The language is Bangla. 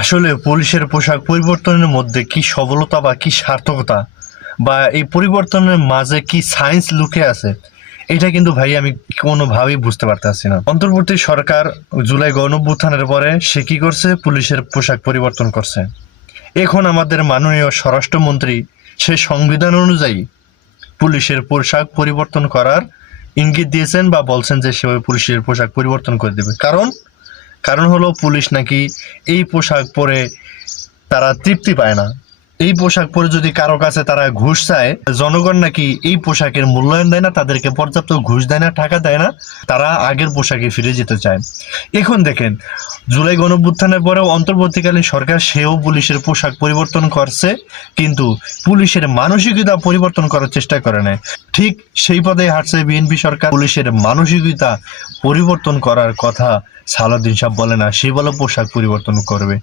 আসলে পুলিশের পোশাক পরিবর্তনের মধ্যে কি সফলতা বা কি সার্থকতা বা এই পরিবর্তনের মাঝে কি সায়েন্স লুকে আছে, এটা কিন্তু ভাই আমি কোনোভাবেই বুঝতে পারতেছি না। অন্তর্বর্তী সরকার জুলাই গণঅভ্যুত্থানের পরে সে কি করছে, পুলিশের পোশাক পরিবর্তন করছে। এখন আমাদের মাননীয় স্বরাষ্ট্রমন্ত্রী সে সংবিধান অনুযায়ী পুলিশের পোশাক পরিবর্তন করার ইঙ্গিত দিয়েছেন বা বলছেন যে সে পুলিশের পোশাক পরিবর্তন করে দেবে। কারণ হলো পুলিশ নাকি এই পোশাক পরে তারা তৃপ্তি পায় না। এই পোশাক পরে যদি কারো কাছে তারা ঘুষ চায়, জনগণ নাকি এই পোশাকের মূল্যায়ন দেয় না, তাদেরকে পর্যাপ্ত ঘুষ দেয় না, টাকা দেয় না, তারা আগের পোশাকে ফিরে যেতে চায়। এখন দেখেন, জুলাই গণঅভ্যুত্থানের পরেও অন্তর্বর্তীকালীন সরকার সেও পুলিশের পোশাক পরিবর্তন করছে, কিন্তু পুলিশের মানসিকতা পরিবর্তন করার চেষ্টা করে না। ঠিক সেই পদে হাঁটছে বিএনপি সরকার। পুলিশের মানসিকতা পরিবর্তন করার কথা সালাউদ্দিন সাহেব বলে না, সে বলে পোশাক পরিবর্তন করবে।